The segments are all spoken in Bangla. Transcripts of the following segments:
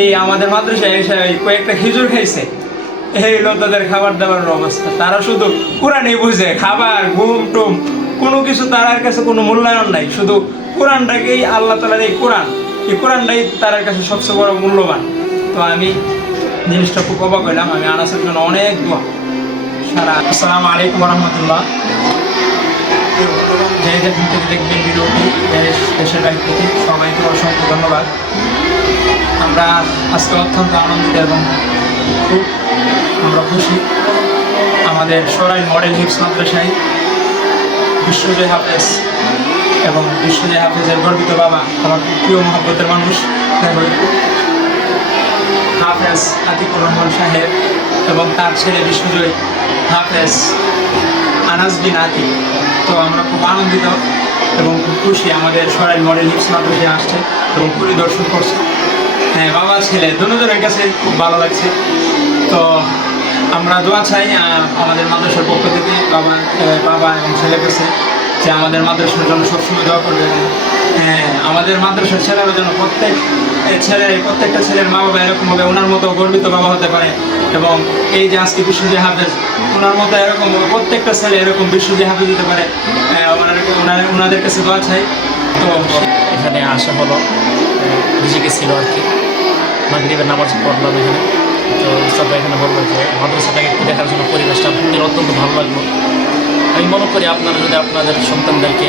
এই আমাদের মাদ্রাসায় এসে কয়েকটা খেজুর খাইছে। এই হলো তাদের খাবার দাবারের অবস্থা। তারা শুধু কোরআনই বুঝে, খাবার, ঘুম, টুম, কোনো কিছু তার কাছে কোনো মূল্যায়ন নাই। শুধু কোরআনটাকেই আল্লাহ তালার এই কোরআন। এই কোরআনটাই তার কাছে সবচেয়ে বড় মূল্যবান। তো আমি জিনিসটা খুব অবাক হইলাম। আমি আনাসের জন্য অনেক দোয়া। সারা আসসালামু আলাইকুম রহমতুল্লাহ যে দেখবেন ভিডিওটি, দেশ দেশের বাইরে থেকে সবাইকে অসংখ্য ধন্যবাদ। আমরা আজকে অত্যন্ত আনন্দিত এবং খুব আমরা খুশি। আমাদের সরাই মডেল হিপস মাদ্রাসায় বিশ্বজয় হাফেজ এবং বিশ্বজয় হাফেজের গর্বিত বাবা, আমার প্রিয় মহব্বতের মানুষ হাফেজ আতিকুর রহমান সাহেব এবং তার ছেলে বিশ্বজয় হাফেজ আনাস বিন আতি তো আমরা খুব আনন্দিত এবং খুব খুশি আমাদের সরাই মডেল হিপস মাদ্রাসায় আসছে এবং পরিদর্শন করছে। হ্যাঁ বাবা ছেলে দুজনের কাছে খুব ভালো লাগছে। তো আমরা দোয়া চাই আমাদের মাদ্রাসার পক্ষ থেকে বাবা বাবা এবং ছেলে কাছে যে আমাদের মাদ্রাসার জন্য সবসময় দোয়া করবে। হ্যাঁ, আমাদের মাদ্রাসার ছেলেরা যেন প্রত্যেক ছেলে প্রত্যেকটা ছেলের মা বাবা এরকমভাবে ওনার মতো গর্বিত বাবা হতে পারে এবং এই যে আজকে বিশ্বজি হাফেজ ওনার মতো এরকম প্রত্যেকটা ছেলে এরকম বিশ্বজি হাফেজ হতে পারে ওনার- ওনাদের কাছে দোয়া চাই। তো এখানে আসা হলো রিজিকে ছিল আর কি। মাগরীবের নামাজ পড়লাম এখানে। তো উস্তাদ ভাই এখানে বলল যে মাদ্রাসাটাকে একটু দেখার জন্য পরিবেশটা আপনাদের অত্যন্ত ভালো লাগল। আমি মনে করি আপনারা যদি আপনাদের সন্তানদেরকে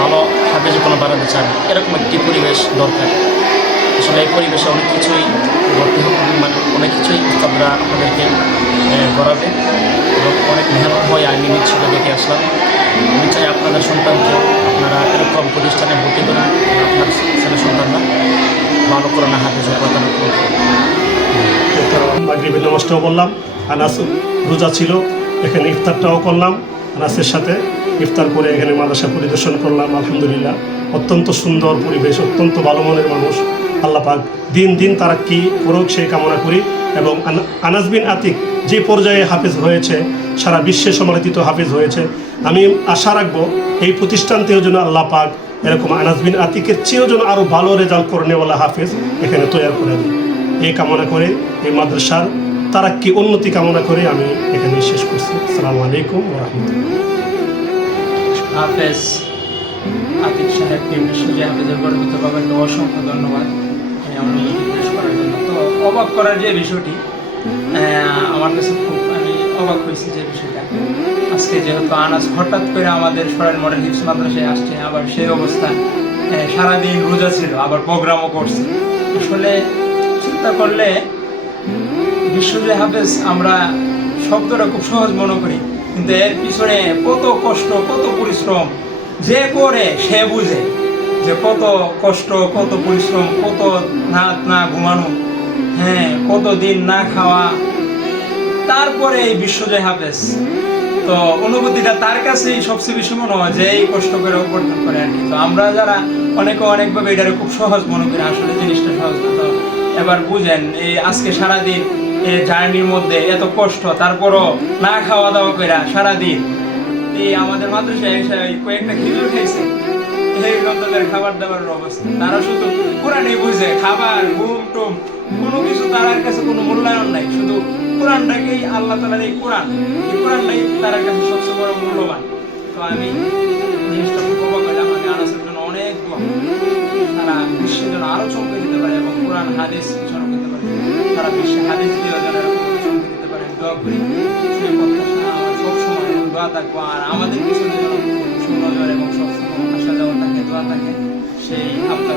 ভালো হাফেজে কোনো বাড়াতে চান, এরকম একটি পরিবেশ দরকার। আসলে এই পরিবেশে অনেক কিছুই ভর্তি মানে অনেক কিছুই উস্তাদরা আপনাদেরকে করাবে এবং অনেক মেহনত হয়ে, আমি নিচ্ছিল দেখে আসলাম। আমি চাই আপনাদের সন্তানকে আপনারা এরকম প্রতিষ্ঠানে ভর্তি করেন, আপনার ছেলে সন্তানরা। ভালো করুন বললাম আনাস রোজা ছিল, এখানে ইফতারটাও করলাম। আনাসের সাথে ইফতার করে এখানে মাদ্রাসা পরিদর্শন করলাম, আলহামদুলিল্লাহ। অত্যন্ত সুন্দর পরিবেশ, অত্যন্ত ভালো মনের মানুষ। আল্লাহ পাক দিন দিন তারা কি করুক, সেই কামনা করি। এবং আনা- আনাস বিন আতিক যে পর্যায়ে হাফেজ হয়েছে, সারা বিশ্বে সমালোচিত হাফেজ হয়েছে। আমি আশা রাখব এই প্রতিষ্ঠান থেকেও যেন আল্লাহ পাক এরকম আনাস বিন আতিকের চেয়েও যেন আরও ভালো রেজাল্ট করে নেওয়ালা হাফেজ, এখানে তৈরি করে দেয়। এই কামনা করে এই মাদ্রাসার তারা কি উন্নতি কামনা করে আমি এখানে শেষ করছি। আসসালামু আলাইকুম রহমতুল্লাহ। হাফেজ আতিক সাহেবকে বিশ্বজি হাফেজের গর্বিত বাবাকে অসংখ্য ধন্যবাদ। এই অনুভূতি পেশ করার জন্য। তো অবাক করার যে বিষয়টি আমার কাছে খুব আমি অবাক হয়েছি যে বিষয়টা। আজকে যেহেতু আনাস হঠাৎ করে আমাদের সরাইল মডেল হিপস মাদ্রাসায় আসছে, আবার সেই অবস্থা সারাদিন রোজা ছিল, আবার প্রোগ্রামও করছে। আসলে চিন্তা করলে বিশ্বজয় হাফেজ, আমরা শব্দটা খুব সহজ মনে করি, কিন্তু এর পিছনে কত কষ্ট, কত পরিশ্রম, যে করে সে বুঝে যে কত কষ্ট, কত পরিশ্রম, কত না না ঘুমানো হ্যাঁ কত দিন না খাওয়া তারপরে এই বিশ্বজয় হাফেজ। তো অনুভূতিটা তার কাছেই সবচেয়ে বেশি মনে হয় যে এই কষ্ট করে উপার্জন করে আর কি। তো আমরা যারা অনেকে অনেকভাবে এটারে খুব সহজ মনে করি, আসলে জিনিসটা সহজ তো এবার বুঝেন, এই আজকে সারাদিন এই জার্নির মধ্যে এত কষ্ট, তারপরও না খাওয়া দাওয়া করে সারাদিন এই আমাদের মাদ্রাসায় এসে কয়েকটা খেজুর খাইছে। এই হলো খাবার দাবারের অবস্থা। তারা শুধু কোরআনই বুঝে, খাবার ঘুম টুম তার কাছে কোনো মূল্যায়ন নাই, শুধু কোরআনটাকেই আল্লাহ তালার এই কোরআন, এই কোরআনটাই তার কাছে সবচেয়ে বড় মূল্যবান। তো আমি জিনিসটা খুব আনাসের জন্য অনেক সারা বিশ্বের জন্য চমকে দিতে পারে এবং কোরআন, হাদিস পিছনে দিতে পারে। সারা বিশ্বে হাদিস দিয়ে চমকে দিতে পারে। দোয়া করি সেই আর আমাদের পিছনে যেন এবং সবসময় আসা যাওয়া থাকে, দোয়া থাকে, সেই আপনার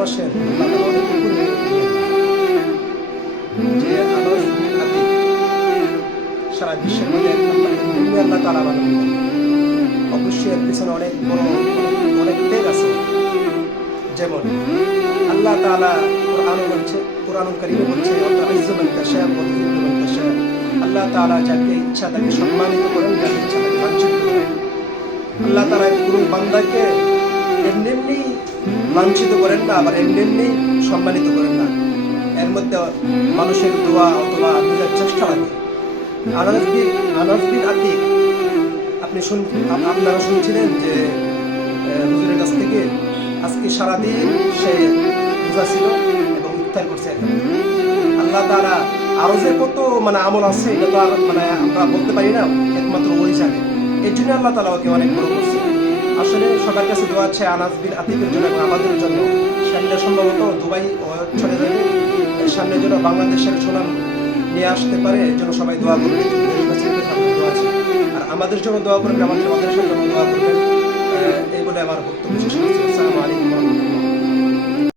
ভালোবাসেন সারা বিশ্বের মধ্যে আল্লাহ তারা বানাবেন অবশ্যই এর পিছনে অনেক বড়, অনেক ত্যাগ আছে। যেমন আল্লাহ তালা কোরআনও বলছে কোরআনুল কারিমে বলছে, আল্লাহ ইজ্জুমান তাশা ওয়া তাশা আল্লাহ তাআলা যাকে ইচ্ছা তাকে সম্মানিত করেন, যাকে ইচ্ছা তাকে করেন। আল্লাহ কোনো বান্দাকে এমনি লাঞ্ছিত করেন না, আবার এমনি সম্মানিত করেন না। এর মধ্যে মানুষের দোয়া অথবা নিজের চেষ্টা লাগে। আনাস বিন আতিক, আপনি শুন আপনারা শুনছিলেন যে হুজুরের কাছ থেকে আজকে সারাদিন সে রোজা ছিল এবং ইফতার করছে আল্লাহ তারা আরও যে কত মানে আমল আছে, এটা তো আর মানে আমরা বলতে পারি না, একমাত্র ওই জানে। এই জন্য আল্লাহ তালা ওকে অনেক বড় করছে আসলে সবার কাছে দোয়া আছে আনাস বিন আতিকের জন্য এবং আমাদের জন্য। সামনে সম্ভবত দুবাই চলে যাবে সামনে যেন বাংলাদেশের সুনাম নিয়ে আসতে পারে, এর জন্য সবাই দোয়া করবে আর আমাদের জন্য দোয়া করবে আমাদের মাদ্রাসার জন্য দোয়া করবেন। এই বলে আমার বক্তব্য শেষ করছি। আসসালামু আলাইকুম।